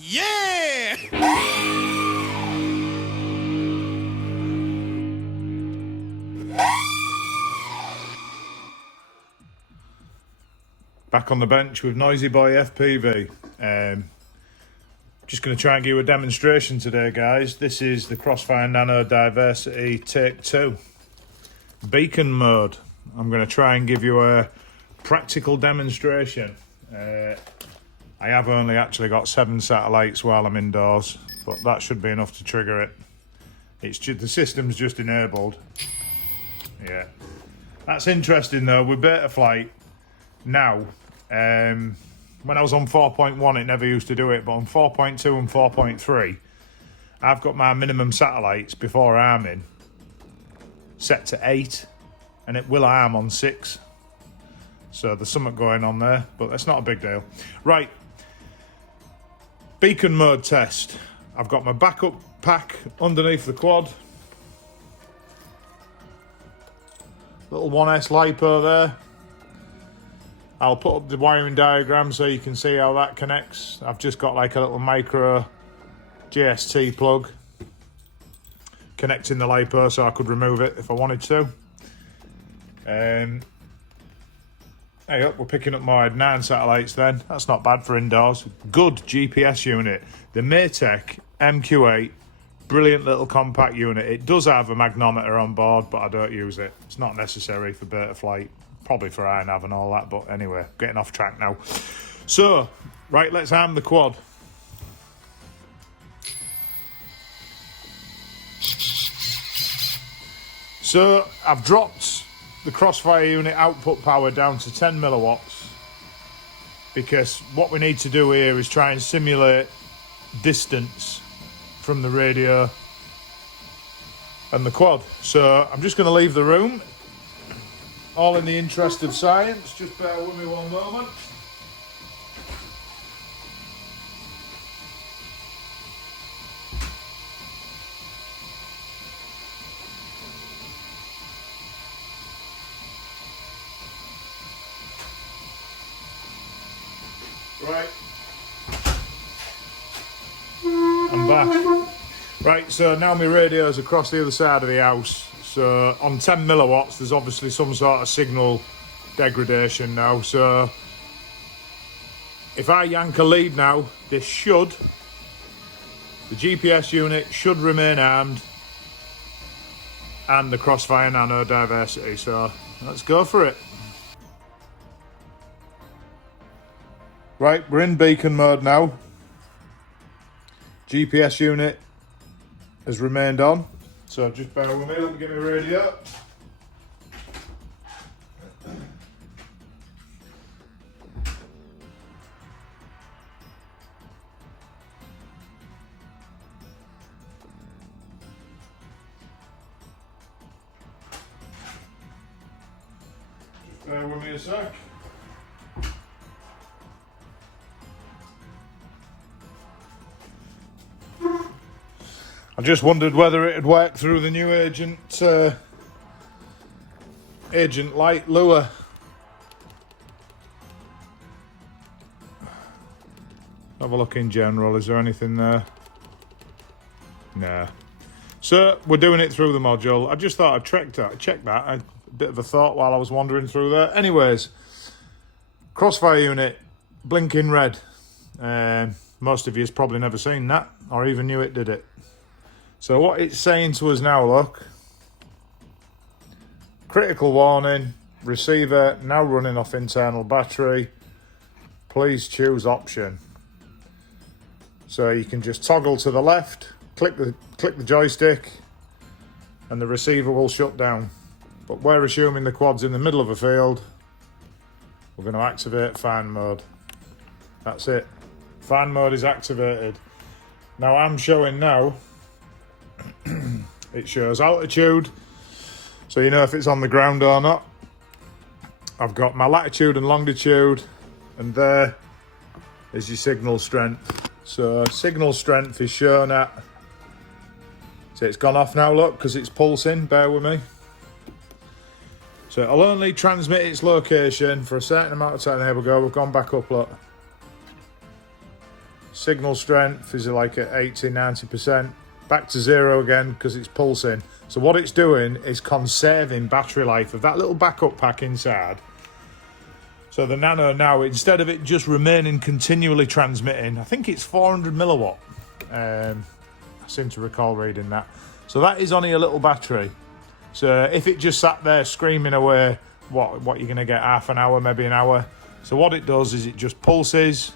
Yeah! Back on the bench with Noisy Boy FPV. Just going to try and give you a demonstration today, guys. This is the Crossfire Nano Diversity Take 2. Beacon mode. I'm going to try and give you a practical demonstration. I have only actually got 7 satellites while I'm indoors, but that should be enough to trigger it. It's just, the system's just enabled. Yeah. That's interesting though, with beta flight now, when I was on 4.1 it never used to do it, but on 4.2 and 4.3 I've got my minimum satellites before arming set to 8 and it will arm on 6. So there's something going on there, but that's not a big deal. Right, beacon mode test. I've got my backup pack underneath the quad. Little 1S LiPo there. I'll put up the wiring diagram so you can see how that connects. I've just got like a little micro GST plug connecting the LiPo so I could remove it if I wanted to. Hey up, we're picking up more 9 satellites then. That's not bad for indoors. Good GPS unit. The Maytech MQ8, brilliant little compact unit. It does have a magnometer on board, but I don't use it. It's not necessary for beta flight. Probably for INAV and all that, but anyway, getting off track now. So, right, let's arm the quad. So, I've dropped the Crossfire unit output power down to 10 milliwatts because what we need to do here is try and simulate distance from the radio and the quad. So I'm just going to leave the room, all in the interest of science. Just bear with me one moment. Right, I'm back. Right, so now my radio's across the other side of the house. So on 10 milliwatts, there's obviously some sort of signal degradation now. So if I yank a lead now, the GPS unit should remain armed, and the Crossfire Nano Diversity. So let's go for it. Right, we're in beacon mode now. GPS unit has remained on. So just bear with me, let me get my radio. Just bear with me a sec. I just wondered whether it had worked through the new agent light lure. Have a look in general, is there anything there? Nah. So we're doing it through the module. I just thought I'd check that. A bit of a thought while I was wandering through there. Anyways, Crossfire unit, blinking red. Most of you has probably never seen that or even knew it did it. So what it's saying to us now, look, critical warning, receiver now running off internal battery, please choose option. So you can just toggle to the left, click the joystick, and the receiver will shut down. But we're assuming the quad's in the middle of a field. We're going to activate fan mode. That's it. Fan mode is activated. Now I'm showing now, it shows altitude, so you know if it's on the ground or not. I've got my latitude and longitude, and there is your signal strength. So signal strength is shown at, so it's gone off now, look, because it's pulsing, bear with me. So it'll only transmit its location for a certain amount of time. There we go, we've gone back up, look. Signal strength is like at 80-90%. Back to 0 again because it's pulsing. So what it's doing is conserving battery life of that little backup pack inside. So the Nano now, instead of it just remaining continually transmitting, I think it's 400 milliwatt. I seem to recall reading that. So that is only a little battery. So if it just sat there screaming away, what you're going to get, half an hour, maybe an hour. So what it does is it just pulses,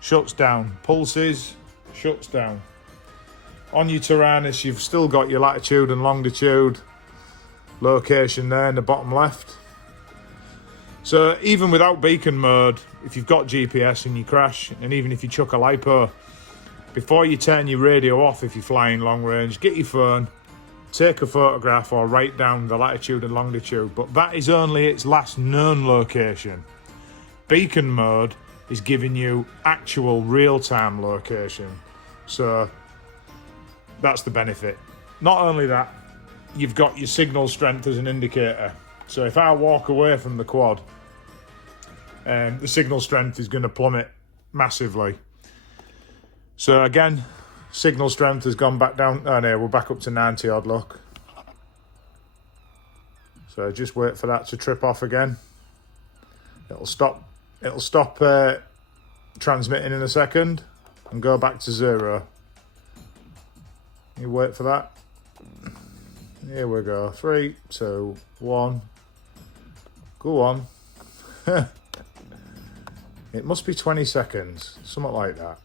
shuts down, pulses, shuts down. On your Tyrannus, you've still got your latitude and longitude location there in the bottom left. So even without beacon mode, if you've got GPS and you crash, and even if you chuck a LiPo, before you turn your radio off if you're flying long range, get your phone, take a photograph or write down the latitude and longitude, but that is only its last known location. Beacon mode is giving you actual real-time location. So that's the benefit. Not only that, you've got your signal strength as an indicator. So if I walk away from the quad, the signal strength is going to plummet massively. So again, signal strength has gone back down. Oh no, we're back up to 90 odd, look. So just wait for that to trip off again. It'll stop transmitting in a second and go back to 0. You wait for that. Here we go. 3, 2, 1. Go on. It must be 20 seconds. Something like that.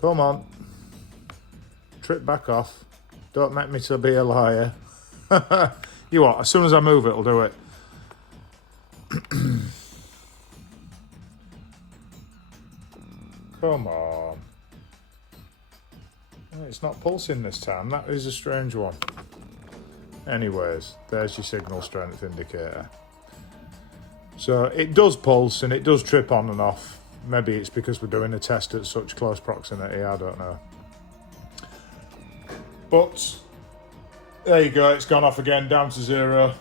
Come on. Trip back off. Don't make me to be a liar. You what? As soon as I move, it'll do it. Come on. It's not pulsing this time. That is a strange one. Anyways, there's your signal strength indicator. So it does pulse and it does trip on and off. Maybe it's because we're doing a test at such close proximity, I don't know. But there you go, it's gone off again, down to 0.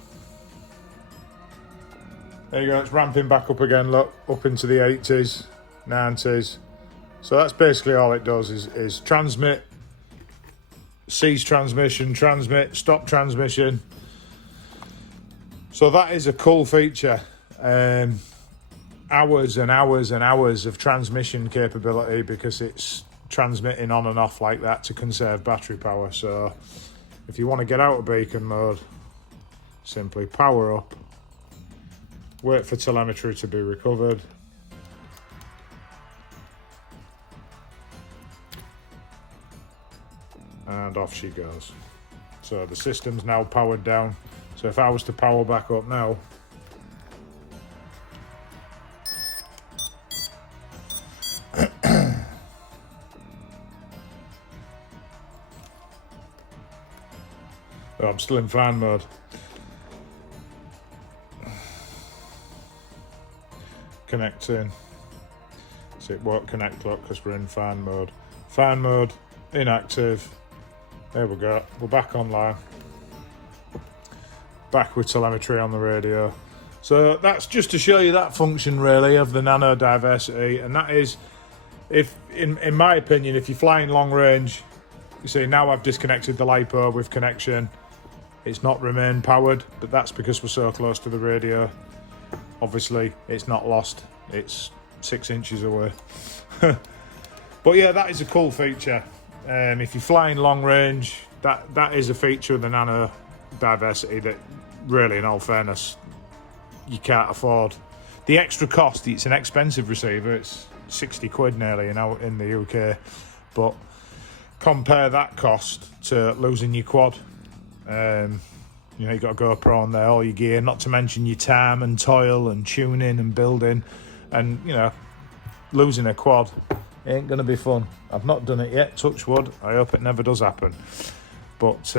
There you go, it's ramping back up again, look, up into the 80s, 90s. So that's basically all it does is transmit, cease transmission, transmit, stop transmission. So that is a cool feature. Hours and hours and hours of transmission capability because it's transmitting on and off like that to conserve battery power. So if you want to get out of beacon mode, simply power up, wait for telemetry to be recovered, and off she goes. So the system's now powered down. So if I was to power back up now, oh, I'm still in fan mode. Connecting. So it won't connect, look, because we're in fan mode. Fan mode, inactive. There we go. We're back online. Back with telemetry on the radio. So that's just to show you that function, really, of the nano diversity. And that is, if in my opinion, if you're flying long range, you see now I've disconnected the LiPo with connection. It's not remain powered, but that's because we're so close to the radio. Obviously, it's not lost. It's 6 inches away. But yeah, that is a cool feature. If you're flying long range, that is a feature of the nano diversity that really, in all fairness, you can't afford. The extra cost, it's an expensive receiver. It's 60 quid nearly in the UK. But compare that cost to losing your quad. You know, you've got a GoPro on there, all your gear, not to mention your time and toil and tuning and building. And, you know, losing a quad ain't going to be fun. I've not done it yet, touch wood. I hope it never does happen. But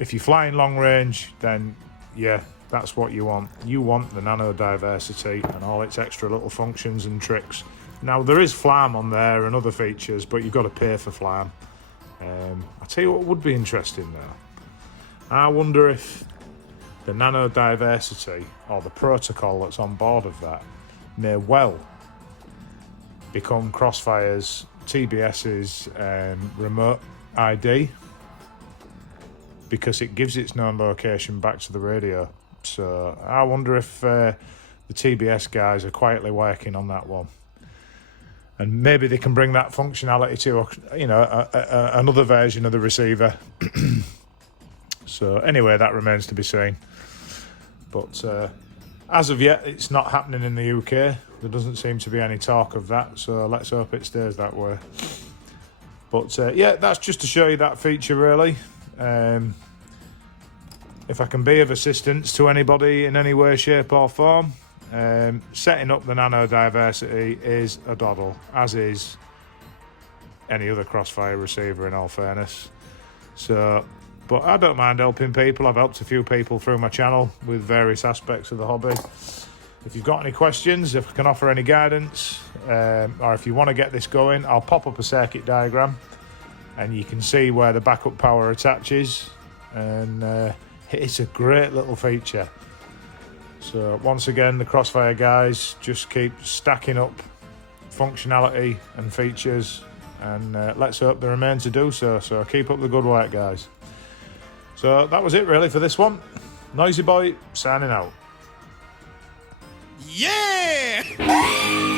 if you're flying long range, then, yeah, that's what you want. You want the nano diversity and all its extra little functions and tricks. Now, there is FLAM on there and other features, but you've got to pay for FLAM. I'll tell you what would be interesting, though. I wonder if the nano diversity or the protocol that's on board of that may well become Crossfire's TBS's remote ID, because it gives its known location back to the radio. So I wonder if the TBS guys are quietly working on that one, and maybe they can bring that functionality to, you know, another version of the receiver. So anyway, that remains to be seen. But as of yet, it's not happening in the UK. There doesn't seem to be any talk of that, so let's hope it stays that way. But yeah, that's just to show you that feature, really. If I can be of assistance to anybody in any way, shape or form, setting up the nano diversity is a doddle, as is any other Crossfire receiver, in all fairness. So, but I don't mind helping people. I've helped a few people through my channel with various aspects of the hobby. If you've got any questions, if I can offer any guidance, or if you want to get this going, I'll pop up a circuit diagram and you can see where the backup power attaches, and it's a great little feature. So once again, the Crossfire guys just keep stacking up functionality and features, and let's hope they remain to do so. So keep up the good work, guys. So that was it really for this one. Noisy Boy signing out. Yeah!